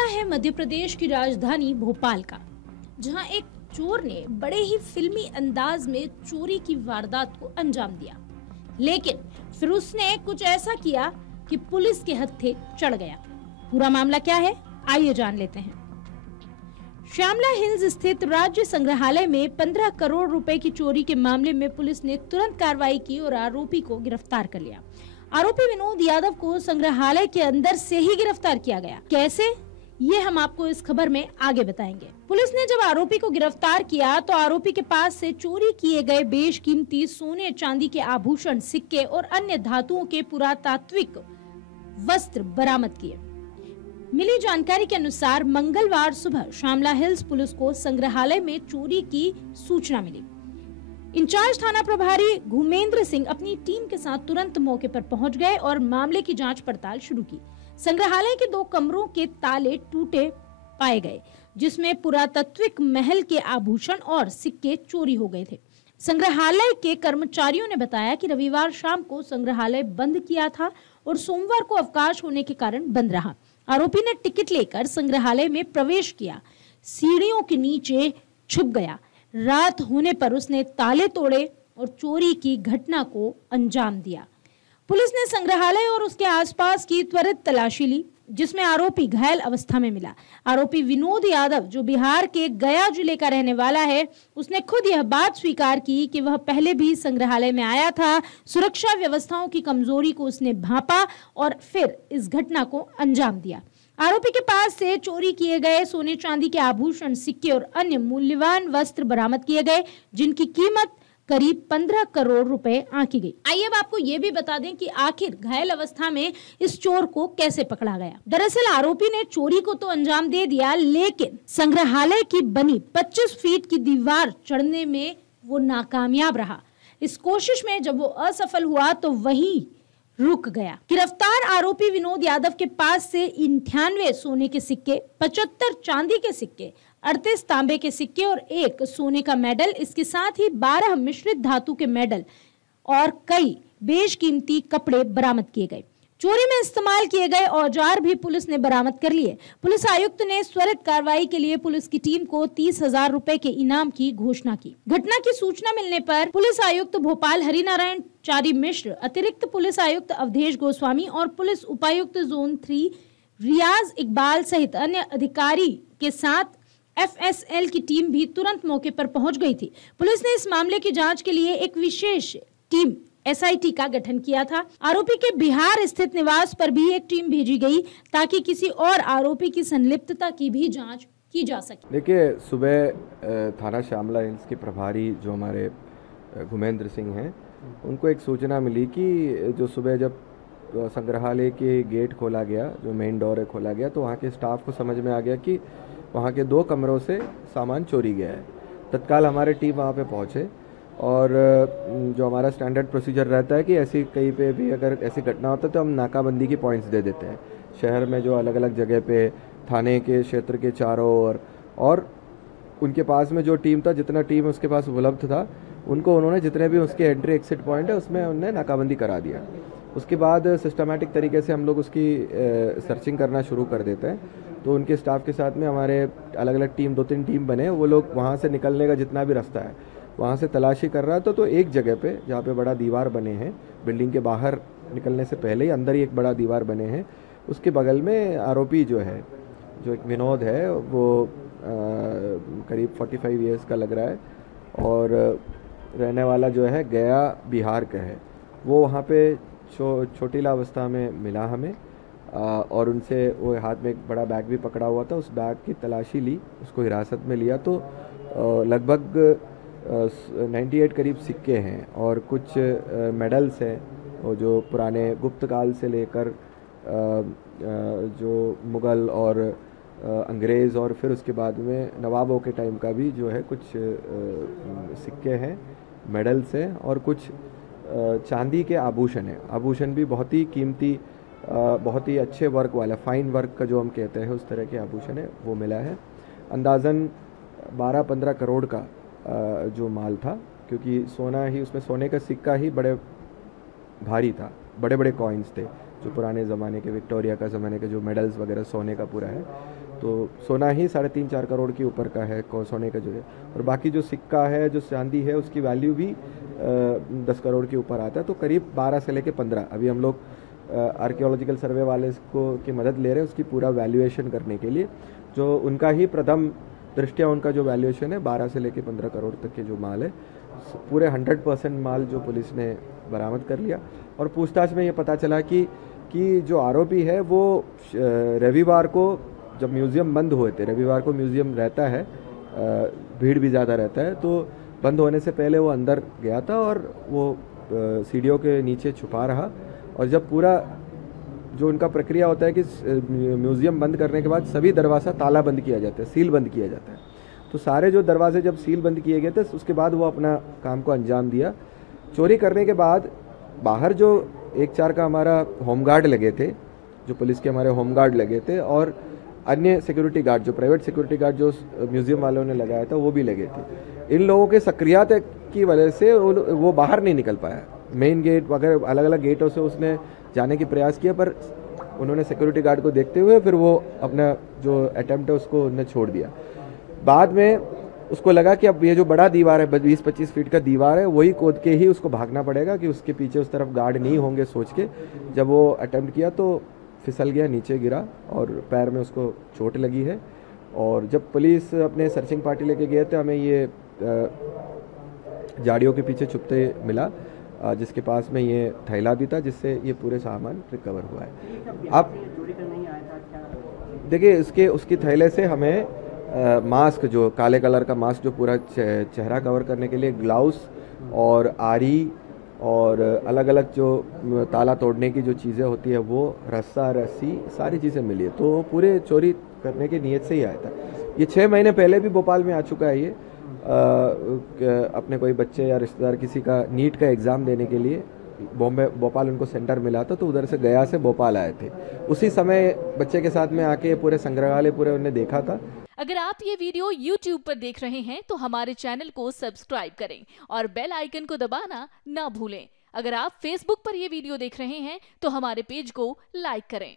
मामला है मध्य प्रदेश की राजधानी भोपाल का, जहां एक चोर ने बड़े ही फिल्मी अंदाज में चोरी की वारदात को अंजाम दिया, लेकिन फिर उसने कुछ ऐसा किया कि पुलिस के हत्थे चढ़ गया। पूरा मामला क्या है, आइए जान लेते हैं। श्यामला हिल्स स्थित राज्य संग्रहालय में 15 करोड़ रुपए की चोरी के मामले में पुलिस ने तुरंत कार्रवाई की और आरोपी को गिरफ्तार कर लिया। आरोपी विनोद यादव को संग्रहालय के अंदर से ही गिरफ्तार किया गया। कैसे, ये हम आपको इस खबर में आगे बताएंगे। पुलिस ने जब आरोपी को गिरफ्तार किया तो आरोपी के पास से चोरी किए गए बेशकीमती सोने चांदी के आभूषण, सिक्के और अन्य धातुओं के पुरातात्विक वस्त्र बरामद किए। मिली जानकारी के अनुसार मंगलवार सुबह श्यामला हिल्स पुलिस को संग्रहालय में चोरी की सूचना मिली। इंचार्ज थाना प्रभारी घुमेंद्र सिंह अपनी टीम के साथ तुरंत मौके पर पहुंच गए और मामले की जांच पड़ताल शुरू की। संग्रहालय के 2 कमरों के ताले टूटे पाए गए, जिसमें पुरातात्विक महल के आभूषण और सिक्के चोरी हो गए थे। संग्रहालय के कर्मचारियों ने बताया कि रविवार शाम को संग्रहालय बंद किया था और सोमवार को अवकाश होने के कारण बंद रहा। आरोपी ने टिकट लेकर संग्रहालय में प्रवेश किया, सीढ़ियों के नीचे छुप गया। रात होने पर उसने ताले तोड़े और चोरी की घटना को अंजाम दिया। पुलिस ने संग्रहालय और उसके आसपास की त्वरित तलाशी ली, जिसमें आरोपी घायल अवस्था में मिला। आरोपी विनोद यादव, जो बिहार के गया जिले का रहने वाला है, उसने खुद यह बात स्वीकार की कि वह पहले भी संग्रहालय में आया था। सुरक्षा व्यवस्थाओं की कमजोरी को उसने भांपा और फिर इस घटना को अंजाम दिया। आरोपी के पास से चोरी किए गए सोने चांदी के आभूषण, सिक्के और अन्य मूल्यवान वस्त्र बरामद किए गए, जिनकी कीमत करीब 15 करोड़ रुपए आंकी गई। आइए अब आपको ये भी बता दें कि आखिर घायल अवस्था में इस चोर को कैसे पकड़ा गया। दरअसल आरोपी ने चोरी को तो अंजाम दे दिया, लेकिन संग्रहालय की बनी 25 फीट की दीवार चढ़ने में वो नाकामयाब रहा। इस कोशिश में जब वो असफल हुआ तो वहीं रुक गया। गिरफ्तार आरोपी विनोद यादव के पास से 98 सोने के सिक्के, 75 चांदी के सिक्के, 38 तांबे के सिक्के और 1 सोने का मेडल, इसके साथ ही 12 मिश्रित धातु के मेडल और कई बेशकीमती कपड़े बरामद किए गए। चोरी में इस्तेमाल किए गए औजार भी पुलिस ने बरामद कर लिए। पुलिस आयुक्त ने त्वरित कार्रवाई के लिए पुलिस की टीम को 30,000 रुपए के इनाम की घोषणा की। घटना की सूचना मिलने पर पुलिस आयुक्त भोपाल हरिनारायण चारी मिश्र, अतिरिक्त पुलिस आयुक्त अवधेश गोस्वामी और पुलिस उपायुक्त जोन 3 रियाज इकबाल सहित अन्य अधिकारी के साथ FSL की टीम भी तुरंत मौके पर पहुंच गई थी। पुलिस ने इस मामले की जांच के लिए एक विशेष टीम SIT का गठन किया था। आरोपी के बिहार स्थित निवास पर भी एक टीम भेजी गई, ताकि किसी और आरोपी की संलिप्तता की भी जांच की जा सके। देखिए, सुबह थाना श्यामला हिल्स के प्रभारी जो हमारे घुमेंद्र सिंह हैं, उनको एक सूचना मिली कि जो सुबह जब संग्रहालय के गेट खोला गया, जो मेन डोर है खोला गया, तो वहाँ के स्टाफ को समझ में आ गया कि वहाँ के 2 कमरों से सामान चोरी गया है। तत्काल हमारे टीम वहाँ पे पहुँचे और जो हमारा स्टैंडर्ड प्रोसीजर रहता है कि ऐसी कहीं पे भी अगर ऐसी घटना होता है तो हम नाकाबंदी की पॉइंट्स दे देते हैं शहर में, जो अलग अलग जगह पे थाने के क्षेत्र के चारों ओर, और उनके पास में जो टीम था, जितना टीम उसके पास उपलब्ध था, उनको उन्होंने जितने भी उसके एंट्री एग्जिट पॉइंट है उसमें उन्होंने नाकाबंदी करा दिया। उसके बाद सिस्टमेटिक तरीके से हम लोग उसकी सर्चिंग करना शुरू कर देते हैं। तो उनके स्टाफ के साथ में हमारे अलग अलग टीम, 2-3 टीम बने, वो लोग वहाँ से निकलने का जितना भी रास्ता है वहाँ से तलाशी कर रहा था। तो एक जगह पे जहाँ पे बड़ा दीवार बने हैं, बिल्डिंग के बाहर निकलने से पहले ही अंदर ही एक बड़ा दीवार बने हैं, उसके बगल में आरोपी जो है, जो एक विनोद है, वो करीब 45 ईयर्स का लग रहा है और रहने वाला जो है गया बिहार का है। वो वहाँ पे छोटीला अवस्था में मिला हमें और उनसे वो हाथ में एक बड़ा बैग भी पकड़ा हुआ था। उस बैग की तलाशी ली, उसको हिरासत में लिया तो लगभग 98 करीब सिक्के हैं और कुछ मेडल्स हैं, और जो पुराने गुप्त काल से लेकर जो मुग़ल और अंग्रेज़ और फिर उसके बाद में नवाबों के टाइम का भी जो है कुछ सिक्के हैं, मेडल्स हैं और कुछ चांदी के आभूषण हैं। आभूषण भी बहुत ही कीमती, बहुत ही अच्छे वर्क वाला, फाइन वर्क का जो हम कहते हैं, उस तरह के आभूषण है, वो मिला है। अंदाज़न 12-15 करोड़ का जो माल था, क्योंकि सोना ही, उसमें सोने का सिक्का ही बड़े भारी था, बड़े बड़े कॉइन्स थे जो पुराने ज़माने के, विक्टोरिया का ज़माने के जो मेडल्स वगैरह सोने का पूरा है। तो सोना ही 3.5-4 करोड़ के ऊपर का है, सोने का जो है, और बाकी जो सिक्का है, जो चांदी है, उसकी वैल्यू भी 10 करोड़ के ऊपर आता है। तो करीब 12 से लेके 15, अभी हम लोग आर्कियोलॉजिकल सर्वे वाले को की मदद ले रहे हैं उसकी पूरा वैल्यूएशन करने के लिए। जो उनका ही प्रथम दृष्टिया उनका जो वैल्यूएशन है 12 से लेके 15 करोड़ तक के जो माल है, पूरे 100% माल जो पुलिस ने बरामद कर लिया। और पूछताछ में ये पता चला कि जो आरोपी है वो रविवार को, जब म्यूज़ियम बंद हुए थे, रविवार को म्यूज़ियम रहता है, भीड़ भी ज़्यादा रहता है, तो बंद होने से पहले वो अंदर गया था और वो सीढ़ियों के नीचे छुपा रहा। और जब पूरा जो उनका प्रक्रिया होता है कि म्यूज़ियम बंद करने के बाद सभी दरवाज़ा ताला बंद किया जाता है, सील बंद किया जाता है, तो सारे जो दरवाजे जब सील बंद किए गए थे उसके बाद वो अपना काम को अंजाम दिया। चोरी करने के बाद बाहर जो 1-4 का हमारा होमगार्ड लगे थे, जो पुलिस के हमारे होमगार्ड लगे थे, और अन्य सिक्योरिटी गार्ड, जो प्राइवेट सिक्योरिटी गार्ड जो म्यूज़ियम वालों ने लगाया था, वो भी लगे थे। इन लोगों के सक्रियता की वजह से वो बाहर नहीं निकल पाया। मेन गेट वगैरह अलग अलग गेटों से उसने जाने की प्रयास किया, पर उन्होंने सिक्योरिटी गार्ड को देखते हुए फिर वो अपना जो अटेम्प्ट है उसको उन्होंने छोड़ दिया। बाद में उसको लगा कि अब ये जो बड़ा दीवार है, 20-25 फीट का दीवार है, वही कूद के ही उसको भागना पड़ेगा, कि उसके पीछे उस तरफ गार्ड नहीं होंगे सोच के जब वो अटेम्प्ट किया तो फिसल गया, नीचे गिरा और पैर में उसको चोट लगी है। और जब पुलिस अपने सर्चिंग पार्टी लेके गए थे, हमें ये झाड़ियों के पीछे छुपते मिला, जिसके पास में ये थैला भी था, जिससे ये पूरे सामान रिकवर हुआ है। अब देखिए, उसकी थैले से हमें मास्क, जो काले कलर का मास्क जो पूरा चेहरा कवर करने के लिए, ग्लव्स और आरी और अलग अलग जो ताला तोड़ने की जो चीज़ें होती है वो, रस्सा, रस्सी, सारी चीज़ें मिली है। तो पूरे चोरी करने की नीयत से ही आया था। ये 6 महीने पहले भी भोपाल में आ चुका है। ये अपने कोई बच्चे या रिश्तेदार किसी का नीट का एग्ज़ाम देने के लिए भोपाल उनको सेंटर मिला था, तो उधर से गया से भोपाल आए थे। उसी समय बच्चे के साथ में आके पूरे संग्रहालय पूरे उन्हें देखा था। अगर आप ये वीडियो YouTube पर देख रहे हैं तो हमारे चैनल को सब्सक्राइब करें और बेल आइकन को दबाना ना भूलें। अगर आप Facebook पर ये वीडियो देख रहे हैं तो हमारे पेज को लाइक करें।